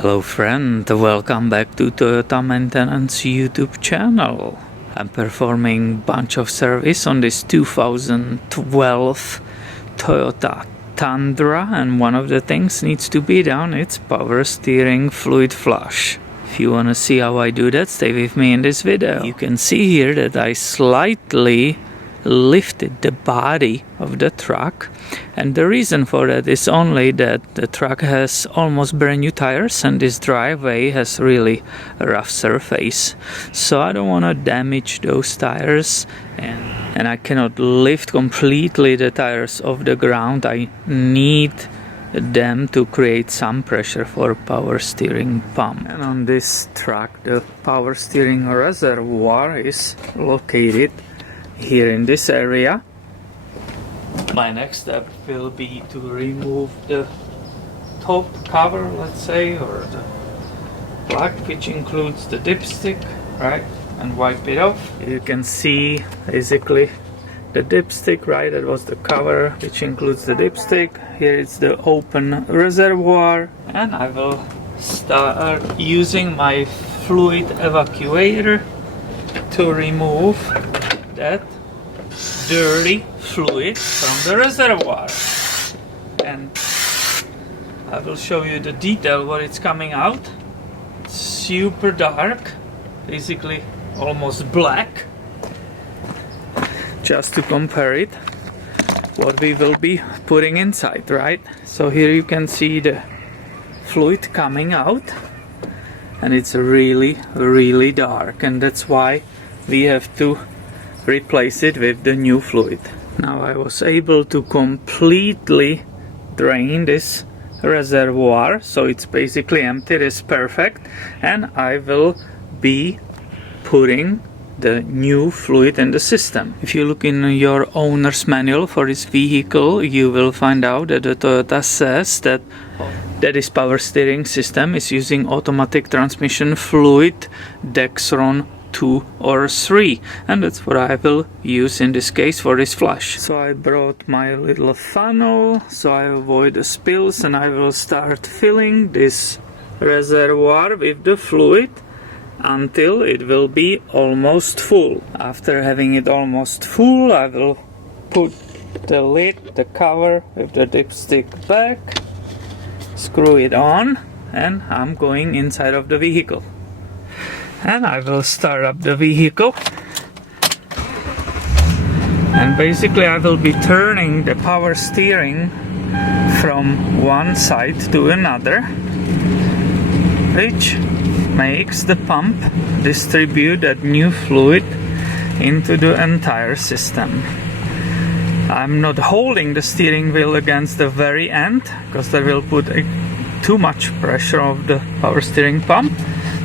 Hello friend, welcome back to Toyota Maintenance YouTube channel. I'm performing bunch of service on this 2012 Toyota Tundra, and one of the things needs to be done, it's power steering fluid flush. If you wanna see how I do that, stay with me in this video. You can see here that I slightly lifted the body of the truck, and the reason for that is only that the truck has almost brand new tires and this driveway has really a rough surface, so I don't want to damage those tires, and I cannot lift completely the tires off the ground. I need them to create some pressure for power steering pump. And on this truck the power steering reservoir is located here in this area. My next step will be to remove the top cover, let's say, or the plug, which includes the dipstick, right, and wipe it off. You can see basically the dipstick, right, that was the cover which includes the dipstick. Here is the open reservoir, and I will start using my fluid evacuator to remove that dirty fluid from the reservoir, and I will show you the detail what it's coming out. It's super dark, basically almost black. Just to compare it what we will be putting inside, right? So here you can see the fluid coming out, and it's really dark, and that's why we have to replace it with the new fluid. Now I was able to completely drain this reservoir, so it's basically empty. It is perfect, and I will be putting the new fluid in the system. If you look in your owner's manual for this vehicle, you will find out that the Toyota says that this power steering system is using automatic transmission fluid Dexron 2 or 3, and that's what I will use in this case for this flush. So I brought my little funnel so I avoid the spills, and I will start filling this reservoir with the fluid until it will be almost full. After having it almost full, I will put the lid, the cover with the dipstick back, screw it on, and I'm going inside of the vehicle. And I will start up the vehicle, and basically I will be turning the power steering from one side to another, which makes the pump distribute that new fluid into the entire system. I'm not holding the steering wheel against the very end, because that will put too much pressure on the power steering pump.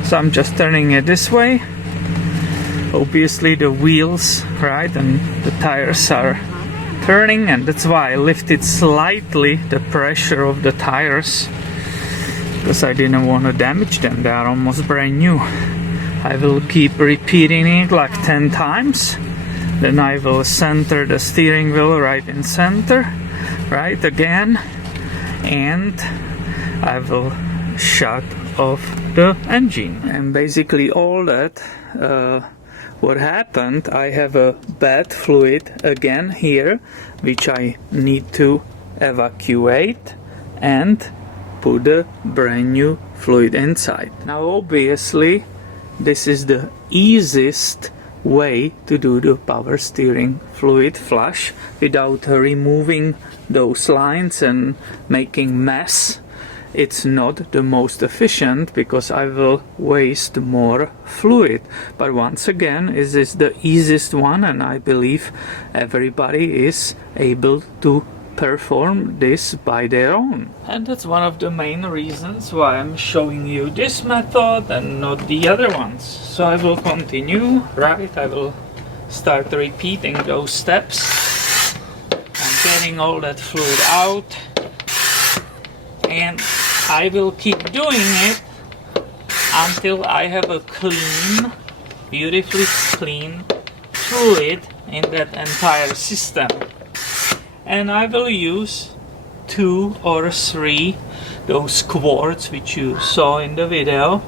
So I'm just turning it this way. Obviously the wheels, right, and the tires are turning, and that's why I lifted slightly the pressure of the tires, because I didn't want to damage them. They are almost brand new. I will keep repeating it like 10 times. Then I will center the steering wheel right in center, right again, and I will shut off the engine. And basically all that what happened, I have a bad fluid again here, which I need to evacuate and put the brand new fluid inside. Now obviously this is the easiest way to do the power steering fluid flush without removing those lines and making mess. It's not the most efficient because I will waste more fluid, but once again, this is the easiest one, and I believe everybody is able to perform this by their own. And that's one of the main reasons why I'm showing you this method and not the other ones. So I will continue, right? I will start repeating those steps and getting all that fluid out, and I will keep doing it until I have a clean, beautifully clean fluid in that entire system. And I will use 2 or 3 those quarts which you saw in the video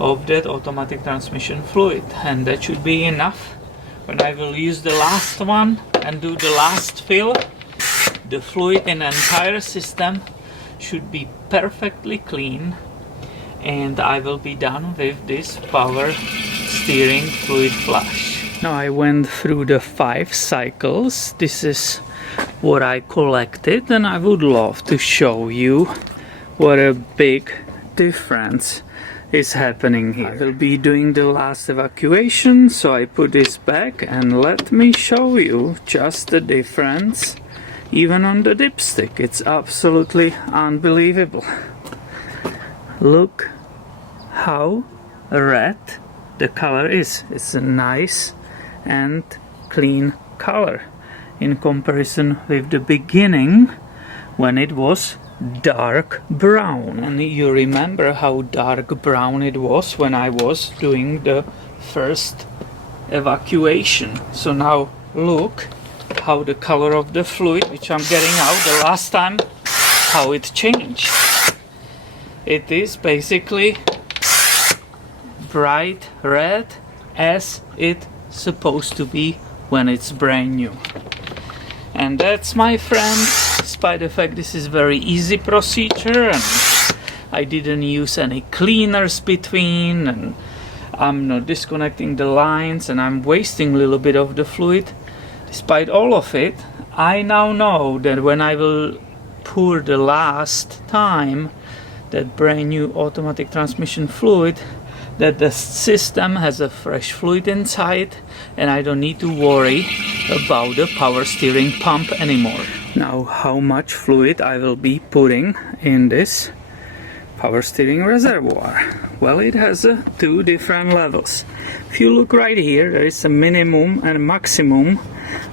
of that automatic transmission fluid, and that should be enough. When I will use the last one and do the last fill, the fluid in the entire system should be perfectly clean, and I will be done with this power steering fluid flush. Now I went through the 5 cycles. This is what I collected, and I would love to show you what a big difference is happening here. I will be doing the last evacuation, so I put this back, and let me show you just the difference even on the dipstick. It's absolutely unbelievable. Look how red the color is. It's a nice and clean color in comparison with the beginning when it was dark brown. And you remember how dark brown it was when I was doing the first evacuation. So now look how the color of the fluid which I'm getting out the last time, how it changed. It is basically bright red as it's supposed to be when it's brand new. And that's, my friends, despite the fact this is very easy procedure and I didn't use any cleaners between, and I'm not disconnecting the lines, and I'm wasting a little bit of the fluid. Despite all of it, I now know that when I will pour the last time that brand new automatic transmission fluid, that the system has a fresh fluid inside, and I don't need to worry about the power steering pump anymore. Now, how much fluid I will be putting in this power steering reservoir? Well, it has 2 different levels. If you look right here, there is a minimum and maximum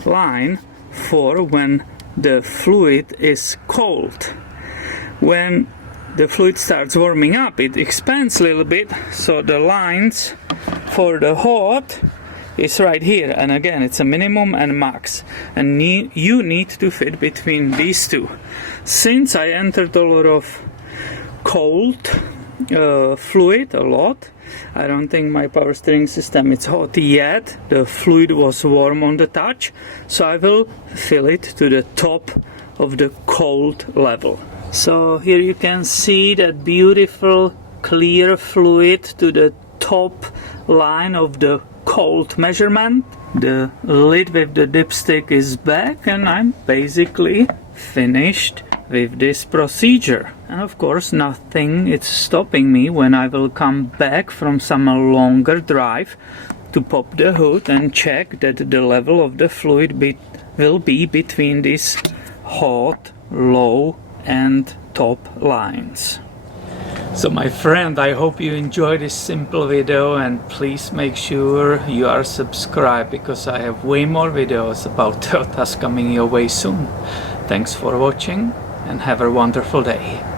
line for when the fluid is cold. When the fluid starts warming up, it expands a little bit, so the lines for the hot is right here, and again it's a minimum and max, and you need to fit between these 2. Since I entered a lot of cold fluid, a lot, I don't think my power steering system is hot yet. The fluid was warm on the touch, so I will fill it to the top of the cold level. So here you can see that beautiful clear fluid to the top line of the cold measurement. The lid with the dipstick is back, and I'm basically finished with this procedure. And of course nothing is stopping me when I will come back from some longer drive to pop the hood and check that the level of the fluid will be between these hot, low and top lines. So my friend, I hope you enjoyed this simple video, and please make sure you are subscribed, because I have way more videos about Toyotas coming your way soon. Thanks for watching and have a wonderful day.